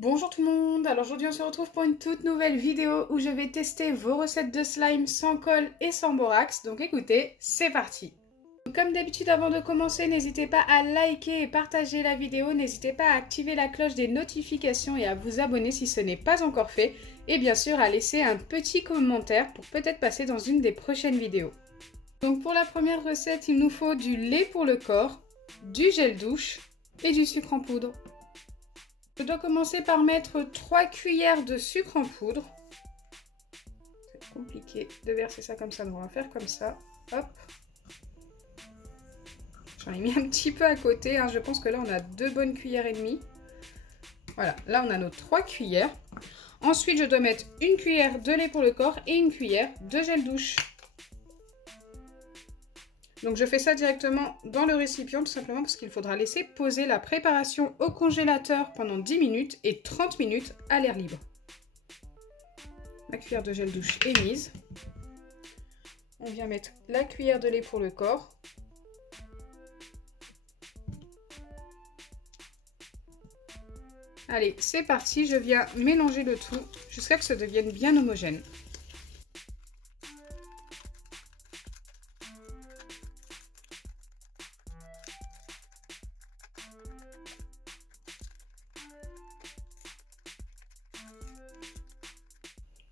Bonjour tout le monde, alors aujourd'hui on se retrouve pour une toute nouvelle vidéo où je vais tester vos recettes de slime sans colle et sans borax, donc écoutez, c'est parti. Comme d'habitude, avant de commencer, n'hésitez pas à liker et partager la vidéo, n'hésitez pas à activer la cloche des notifications et à vous abonner si ce n'est pas encore fait, et bien sûr à laisser un petit commentaire pour peut-être passer dans une des prochaines vidéos. Donc pour la première recette, il nous faut du lait pour le corps, du gel douche et du sucre en poudre. Je dois commencer par mettre 3 cuillères de sucre en poudre. C'est compliqué de verser ça comme ça, donc on va faire comme ça. Hop. J'en ai mis un petit peu à côté, hein. Je pense que là on a 2 bonnes cuillères et demie. Voilà, là on a nos 3 cuillères. Ensuite je dois mettre une cuillère de lait pour le corps et une cuillère de gel douche. Donc je fais ça directement dans le récipient tout simplement parce qu'il faudra laisser poser la préparation au congélateur pendant 10 minutes et 30 minutes à l'air libre. La cuillère de gel douche est mise. On vient mettre la cuillère de lait pour le corps. Allez, c'est parti, je viens mélanger le tout jusqu'à ce que ça devienne bien homogène.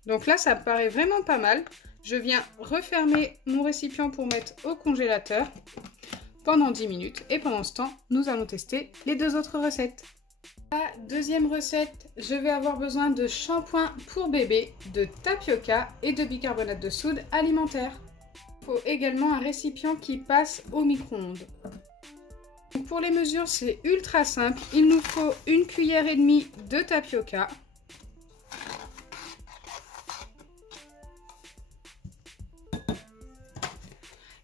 Donc là, ça me paraît vraiment pas mal. Je viens refermer mon récipient pour mettre au congélateur pendant 10 minutes. Et pendant ce temps, nous allons tester les deux autres recettes. La deuxième recette, je vais avoir besoin de shampoing pour bébé, de tapioca et de bicarbonate de soude alimentaire. Il faut également un récipient qui passe au micro-ondes. Pour les mesures, c'est ultra simple. Il nous faut une cuillère et demie de tapioca.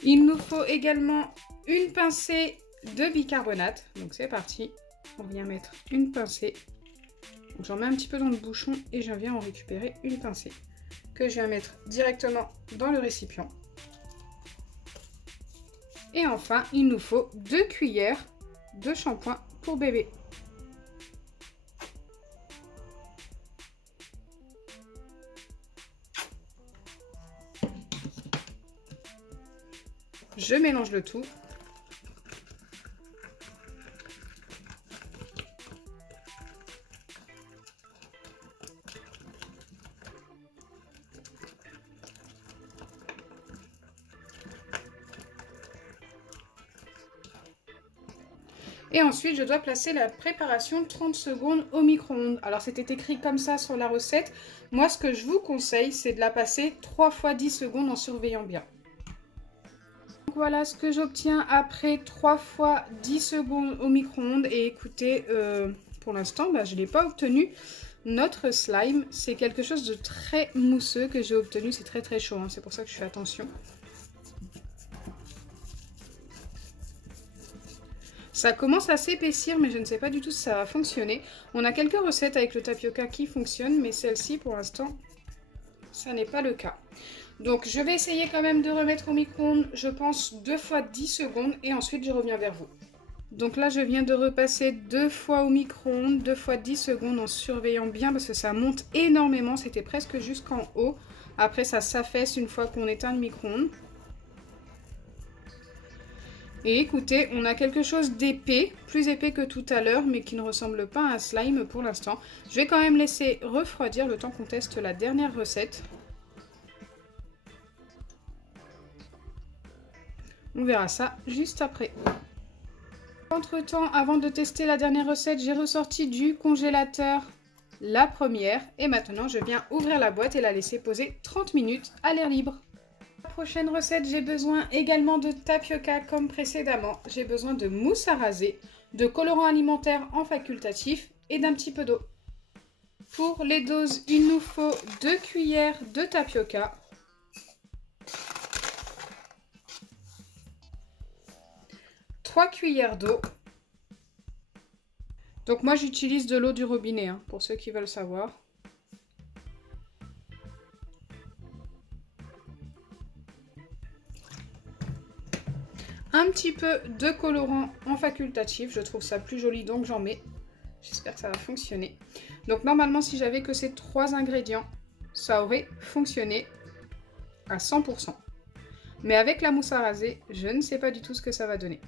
Il nous faut également une pincée de bicarbonate. Donc c'est parti. On vient mettre une pincée. J'en mets un petit peu dans le bouchon et je viens en récupérer une pincée que je viens mettre directement dans le récipient. Et enfin, il nous faut 2 cuillères de shampoing pour bébé. Je mélange le tout. Et ensuite, je dois placer la préparation 30 secondes au micro-ondes. Alors, c'était écrit comme ça sur la recette. Moi, ce que je vous conseille, c'est de la passer 3 fois 10 secondes en surveillant bien. Donc, voilà ce que j'obtiens après 3 fois 10 secondes au micro-ondes. Et écoutez, pour l'instant, je ne l'ai pas obtenu. Notre slime, c'est quelque chose de très mousseux que j'ai obtenu. C'est très très chaud, hein. C'est pour ça que je fais attention. Ça commence à s'épaissir, mais je ne sais pas du tout si ça va fonctionner. On a quelques recettes avec le tapioca qui fonctionnent, mais celle-ci, pour l'instant, ça n'est pas le cas. Donc, je vais essayer quand même de remettre au micro-ondes, je pense, 2 fois 10 secondes, et ensuite, je reviens vers vous. Donc là, je viens de repasser 2 fois au micro-ondes, 2 fois 10 secondes, en surveillant bien, parce que ça monte énormément, c'était presque jusqu'en haut. Après, ça s'affaisse une fois qu'on éteint le micro-ondes. Et écoutez, on a quelque chose d'épais, plus épais que tout à l'heure, mais qui ne ressemble pas à un slime pour l'instant. Je vais quand même laisser refroidir le temps qu'on teste la dernière recette. On verra ça juste après. Entre-temps, avant de tester la dernière recette, j'ai ressorti du congélateur la première. Et maintenant, je viens ouvrir la boîte et la laisser poser 30 minutes à l'air libre. Prochaine recette, j'ai besoin également de tapioca comme précédemment. J'ai besoin de mousse à raser, de colorant alimentaire en facultatif et d'un petit peu d'eau. Pour les doses, il nous faut 2 cuillères de tapioca, 3 cuillères d'eau. Donc moi j'utilise de l'eau du robinet, hein, pour ceux qui veulent savoir. Un petit peu de colorant en facultatif, je trouve ça plus joli donc j'en mets. J'espère que ça va fonctionner. Donc normalement, si j'avais que ces 3 ingrédients, ça aurait fonctionné à 100%. Mais avec la mousse à raser, je ne sais pas du tout ce que ça va donner.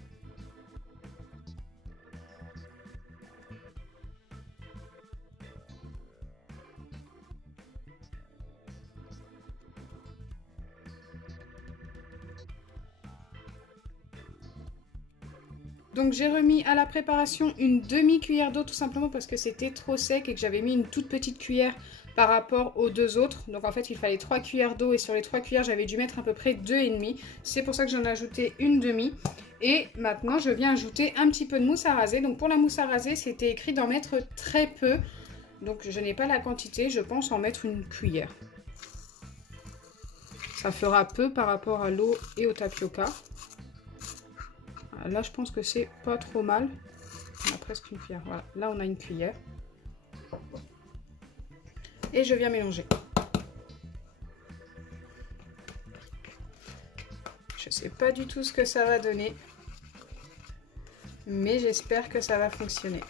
Donc j'ai remis à la préparation une demi-cuillère d'eau tout simplement parce que c'était trop sec et que j'avais mis une toute petite cuillère par rapport aux 2 autres. Donc en fait il fallait 3 cuillères d'eau et sur les 3 cuillères j'avais dû mettre à peu près 2,5. C'est pour ça que j'en ai ajouté une demi. Et maintenant je viens ajouter un petit peu de mousse à raser. Donc pour la mousse à raser c'était écrit d'en mettre très peu. Donc je n'ai pas la quantité, je pense en mettre une cuillère. Ça fera peu par rapport à l'eau et au tapioca. Là, je pense que c'est pas trop mal. On a presque une cuillère. Voilà, là, on a une cuillère. Et je viens mélanger. Je sais pas du tout ce que ça va donner. Mais j'espère que ça va fonctionner.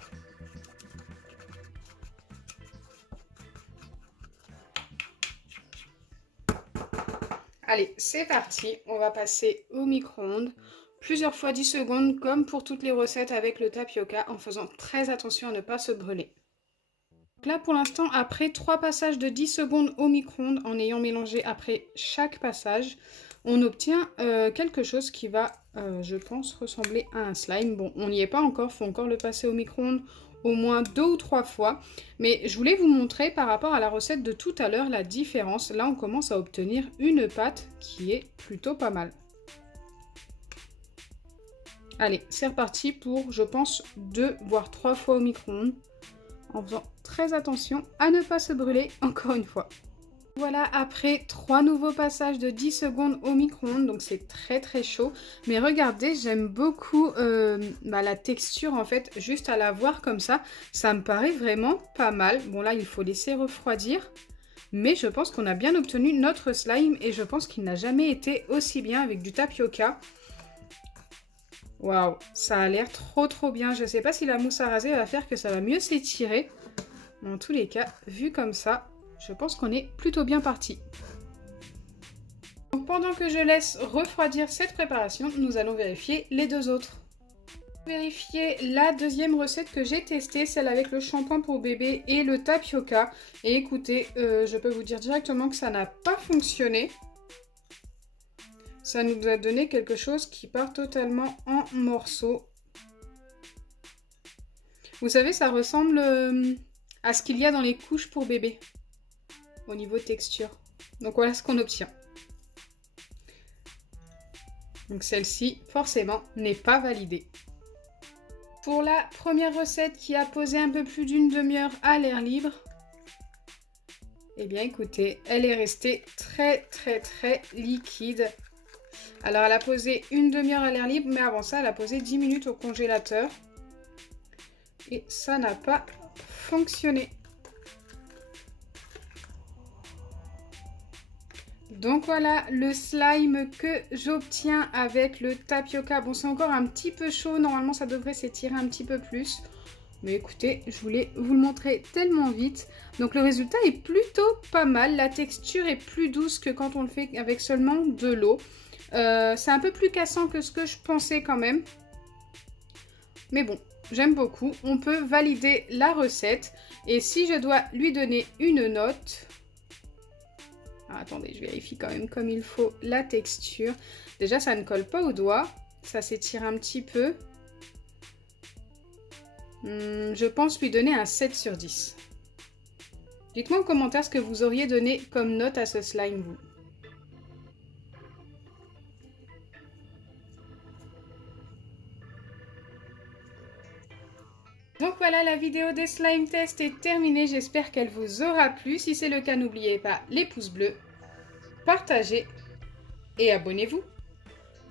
Allez, c'est parti. On va passer au micro-ondes. Plusieurs fois 10 secondes comme pour toutes les recettes avec le tapioca en faisant très attention à ne pas se brûler. Donc là pour l'instant après 3 passages de 10 secondes au micro-ondes en ayant mélangé après chaque passage, on obtient quelque chose qui va je pense ressembler à un slime. Bon on n'y est pas encore, il faut encore le passer au micro-ondes au moins 2 ou 3 fois. Mais je voulais vous montrer par rapport à la recette de tout à l'heure la différence. Là on commence à obtenir une pâte qui est plutôt pas mal. Allez, c'est reparti pour, je pense, 2 voire 3 fois au micro-ondes, en faisant très attention à ne pas se brûler encore une fois. Voilà, après 3 nouveaux passages de 10 secondes au micro-ondes, donc c'est très très chaud. Mais regardez, j'aime beaucoup la texture en fait, juste à la voir comme ça me paraît vraiment pas mal. Bon là, il faut laisser refroidir. Mais je pense qu'on a bien obtenu notre slime et je pense qu'il n'a jamais été aussi bien avec du tapioca. Waouh, ça a l'air trop bien. Je ne sais pas si la mousse à raser va faire que ça va mieux s'étirer. Mais en tous les cas, vu comme ça, je pense qu'on est plutôt bien parti. Donc pendant que je laisse refroidir cette préparation, nous allons vérifier les 2 autres. Vérifier la deuxième recette que j'ai testée, celle avec le shampoing pour bébé et le tapioca. Et écoutez, je peux vous dire directement que ça n'a pas fonctionné. Ça nous a donné quelque chose qui part totalement en morceaux. Vous savez, ça ressemble à ce qu'il y a dans les couches pour bébé. Au niveau texture. Donc voilà ce qu'on obtient. Donc celle-ci, forcément, n'est pas validée. Pour la première recette qui a posé un peu plus d'une demi-heure à l'air libre, eh bien écoutez, elle est restée très liquide. Alors elle a posé une demi-heure à l'air libre, mais avant ça elle a posé 10 minutes au congélateur. Et ça n'a pas fonctionné. Donc voilà le slime que j'obtiens avec le tapioca. Bon, c'est encore un petit peu chaud, normalement ça devrait s'étirer un petit peu plus. Mais écoutez, je voulais vous le montrer tellement vite. Donc le résultat est plutôt pas mal. La texture est plus douce que quand on le fait avec seulement de l'eau. C'est un peu plus cassant que ce que je pensais quand même. Mais bon, j'aime beaucoup. On peut valider la recette. Et si je dois lui donner une note... Ah, attendez, je vérifie quand même comme il faut la texture. Déjà, ça ne colle pas au doigt. Ça s'étire un petit peu. Je pense lui donner un 7 sur 10. Dites-moi en commentaire ce que vous auriez donné comme note à ce slime, vous. Donc voilà, la vidéo des slime test est terminée. J'espère qu'elle vous aura plu. Si c'est le cas, n'oubliez pas les pouces bleus, partagez et abonnez-vous.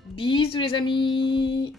Bisous les amis!